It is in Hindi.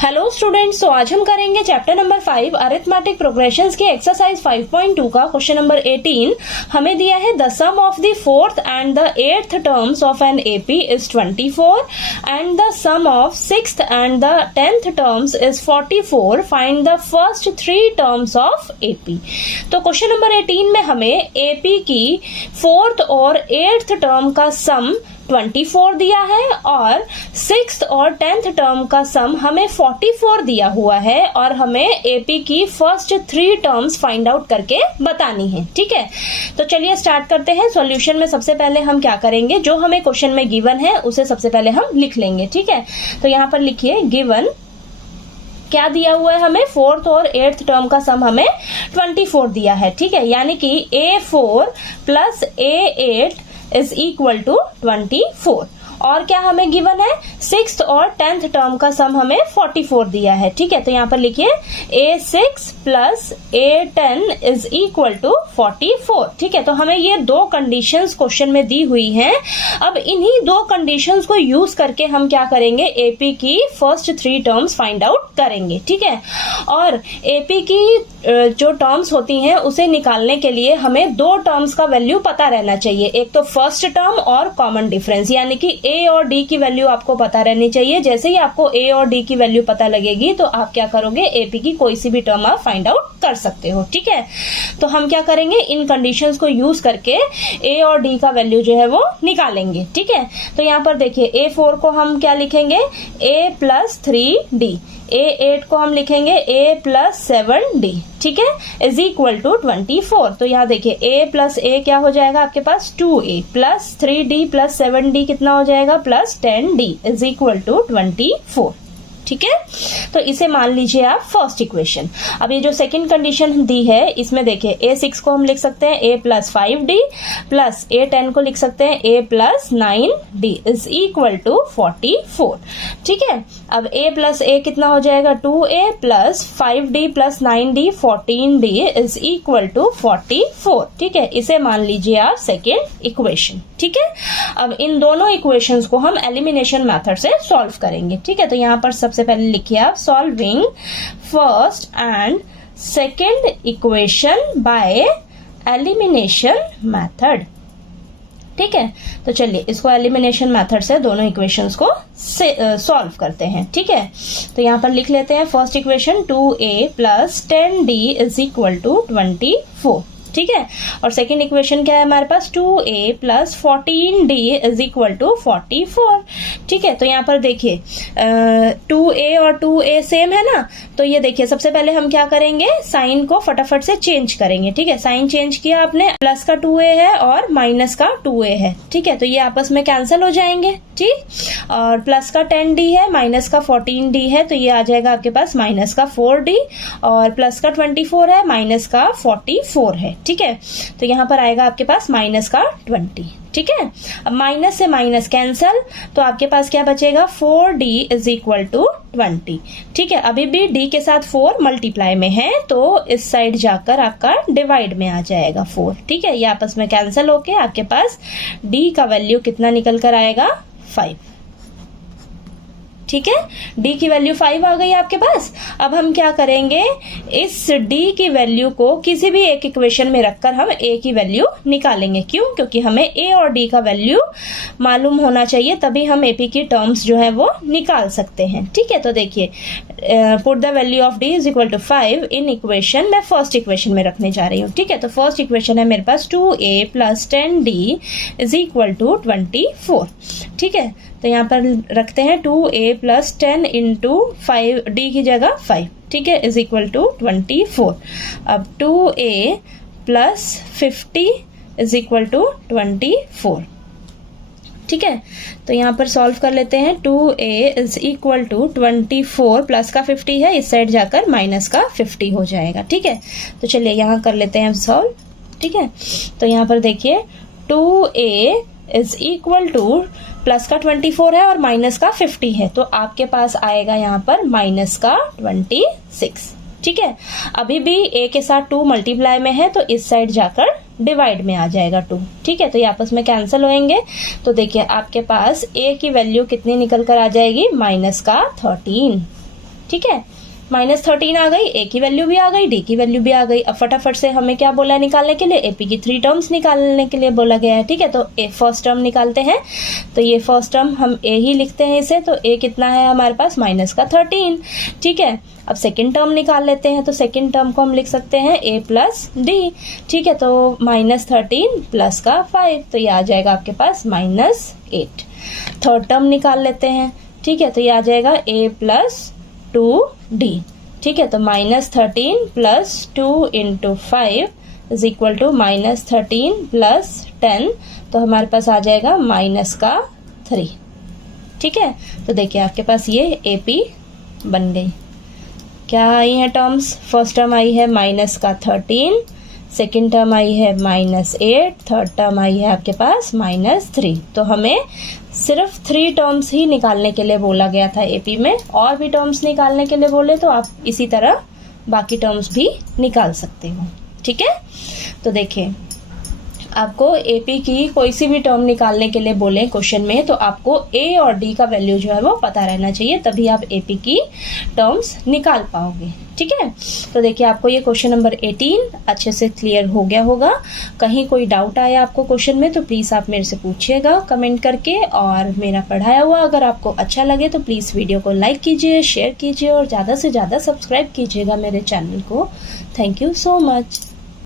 हेलो स्टूडेंट्स, तो आज हम करेंगे चैप्टर नंबर 5 अरिथमेटिक प्रोग्रेशंस के एक्सरसाइज 5.2 का क्वेश्चन नंबर 18। हमें दिया है the sum of the fourth and the eighth terms of an AP is 24 and the sum of sixth and the 10th terms is 44। Find the first 3 terms of AP. तो क्वेश्चन नंबर 18 में हमें एपी की फोर्थ और एट्थ टर्म का सम 24 दिया है और 6th और 10th टर्म का सम हमें 44 दिया हुआ है और हमें एपी की फर्स्ट 3 टर्म्स फाइंड आउट करके बतानी है। ठीक है, तो चलिए स्टार्ट करते हैं। सॉल्यूशन में सबसे पहले हम क्या करेंगे, जो हमें क्वेश्चन में गिवन है उसे सबसे पहले हम लिख लेंगे। ठीक है, तो यहाँ पर लिखिए गिवन क्या दिया हुआ है, हमें फोर्थ और एट्थ टर्म का सम हमें 24 दिया है। ठीक है, यानी कि A4 plus A8 is equal to 24। और क्या हमें गिवन है, 6th और 10th टर्म का सम हमें 44 दिया है। ठीक है, तो यहाँ पर लिखिए A6 plus A10 is equal to 44। ठीक है, तो हमें ये 2 कंडीशंस क्वेश्चन में दी हुई हैं। अब इन्हीं 2 कंडीशंस को यूज करके हम क्या करेंगे, एपी की फर्स्ट 3 टर्म्स फाइंड आउट करेंगे। ठीक है, और एपी की जो टर्म्स होती हैं उसे निकालने के लिए हमें 2 टर्म्स का वैल्यू पता रहना चाहिए। एक तो फर्स्ट टर्म और कॉमन डिफरेंस, यानी कि ए और डी की वैल्यू आपको पता रहनी चाहिए। जैसे ही आपको ए और डी की वैल्यू पता लगेगी तो आप क्या करोगे, एपी की कोई सी भी टर्म आप फाइंड आउट कर सकते हो। ठीक है, तो हम क्या करेंगे, इन कंडीशंस को यूज करके ए और डी का वैल्यू जो है वो निकालेंगे। ठीक है, तो यहाँ पर देखिए A4 को हम क्या लिखेंगे, A प्लस 3D। A8 को हम लिखेंगे A प्लस 7D। ठीक है, इज इक्वल टू 24। तो यहाँ देखिए A प्लस A क्या हो जाएगा आपके पास 2A plus 3D plus 7D कितना हो जाएगा plus 10D is equal to 24। ठीक है, तो इसे मान लीजिए आप फर्स्ट इक्वेशन। अब ये जो सेकंड कंडीशन दी है इसमें देखिए A6 को हम लिख सकते हैं A plus 5D plus A10 को लिख सकते हैं A plus 9D is equal to 44। ठीक है, अब A प्लस A कितना हो जाएगा 2A plus 5D plus 9D 14D is equal to 44। ठीक है, इसे मान लीजिए आप सेकेंड इक्वेशन। ठीक है, अब इन दोनों इक्वेशंस को हम एलिमिनेशन मेथड से सॉल्व करेंगे। ठीक है, तो यहाँ पर सबसे पहले लिखिए आप solving first and second equation by elimination method. ठीक है, तो चलिए इसको एलिमिनेशन मेथड से दोनों इक्वेशंस को सॉल्व करते हैं। ठीक है, तो यहाँ पर लिख लेते हैं first equation 2A plus 10D is equal to 24। ठीक है, और सेकेंड इक्वेशन क्या है हमारे पास 2A plus 14D is equal to 44। ठीक है, तो यहाँ पर देखिए 2A और 2A सेम है ना, तो ये देखिए सबसे पहले हम क्या करेंगे, साइन को फटाफट से चेंज करेंगे। ठीक है, साइन चेंज किया आपने, प्लस का 2A है और माइनस का 2A है। ठीक है, तो ये आपस में कैंसिल हो जाएंगे। ठीक, और प्लस का 10D है, माइनस का 14D है, तो ये आ जाएगा आपके पास माइनस का 4D, और प्लस का 24 है, माइनस का 44 है। ठीक है, तो यहाँ पर आएगा आपके पास माइनस का 20। ठीक है, अब माइनस से माइनस कैंसल, तो आपके पास क्या बचेगा 4D इज इक्वल टू 20। ठीक है, अभी भी D के साथ 4 मल्टीप्लाई में है तो इस साइड जाकर आपका डिवाइड में आ जाएगा 4। ठीक है, ये आपस में कैंसिल होके आपके पास D का वैल्यू कितना निकल कर आएगा 5। ठीक है, D की वैल्यू 5 आ गई आपके पास। अब हम क्या करेंगे, इस D की वैल्यू को किसी भी एक इक्वेशन में रखकर हम A की वैल्यू निकालेंगे। क्यों, क्योंकि हमें A और D का वैल्यू मालूम होना चाहिए, तभी हम AP की टर्म्स जो है वो निकाल सकते हैं। ठीक है, तो देखिए put the value of D is equal to 5 in equation, मैं फर्स्ट इक्वेशन में रखने जा रही हूँ। ठीक है, तो फर्स्ट इक्वेशन है मेरे पास 2A plus 10D is equal to 24। ठीक है, तो यहाँ पर रखते हैं 2A प्लस 10 इंटू 5, D की जगह 5। ठीक है, इज इक्वल टू 24। अब 2A plus 50 is equal to 24। ठीक है, तो यहाँ पर सॉल्व कर लेते हैं। 2A is equal to 24 plus का 50 है, इस साइड जाकर माइनस का 50 हो जाएगा। ठीक है, तो चलिए यहाँ कर लेते हैं सॉल्व। ठीक है, तो यहाँ पर देखिए 2A is equal two plus का 24 है और माइनस का 50 है, तो आपके पास आएगा यहाँ पर माइनस का 26। ठीक है, अभी भी A के साथ 2 मल्टीप्लाई में है तो इस साइड जाकर डिवाइड में आ जाएगा 2। ठीक है, तो ये आपस में कैंसिल होंगे। तो देखिए आपके पास A की वैल्यू कितनी निकल कर आ जाएगी, माइनस का 13। ठीक है, -13 आ गई, ए की वैल्यू भी आ गई, डी की वैल्यू भी आ गई। अब फटाफट से हमें क्या बोला है निकालने के लिए, एपी की 3 टर्म्स निकालने के लिए बोला गया है। ठीक है, तो ए फर्स्ट टर्म निकालते हैं। तो ये फर्स्ट टर्म हम ए ही लिखते हैं इसे, तो ए कितना है हमारे पास -13। ठीक है, अब सेकेंड टर्म निकाल लेते हैं। तो सेकेंड टर्म को हम लिख सकते हैं ए प्लस डी। ठीक है, तो -13 प्लस का 5, तो ये आ जाएगा आपके पास -8। थर्ड टर्म निकाल लेते हैं। ठीक है, तो ये आ जाएगा ए प्लस 2d। ठीक है, तो -13 plus 2 into 5 is equal to -13 plus 10, तो हमारे पास आ जाएगा -3। ठीक है, तो देखिए आपके पास ये एपी बन गई। क्या आई है टर्म्स, फर्स्ट टर्म आई है -13, सेकेंड टर्म आई है -8, थर्ड टर्म आई है आपके पास -3। तो हमें सिर्फ 3 टर्म्स ही निकालने के लिए बोला गया था एपी में, और भी टर्म्स निकालने के लिए बोले तो आप इसी तरह बाकी टर्म्स भी निकाल सकते हो। ठीक है, तो देखिए आपको एपी की कोई सी भी टर्म निकालने के लिए बोले क्वेश्चन में, तो आपको ए और डी का वैल्यू जो है वो पता रहना चाहिए, तभी आप एपी की टर्म्स निकाल पाओगे। ठीक है, तो देखिए आपको ये क्वेश्चन नंबर 18 अच्छे से क्लियर हो गया होगा। कहीं कोई डाउट आया आपको क्वेश्चन में तो प्लीज़ आप मेरे से पूछिएगा कमेंट करके, और मेरा पढ़ाया हुआ अगर आपको अच्छा लगे तो प्लीज़ वीडियो को लाइक कीजिए, शेयर कीजिए और ज़्यादा से ज़्यादा सब्सक्राइब कीजिएगा मेरे चैनल को। Thank you so much.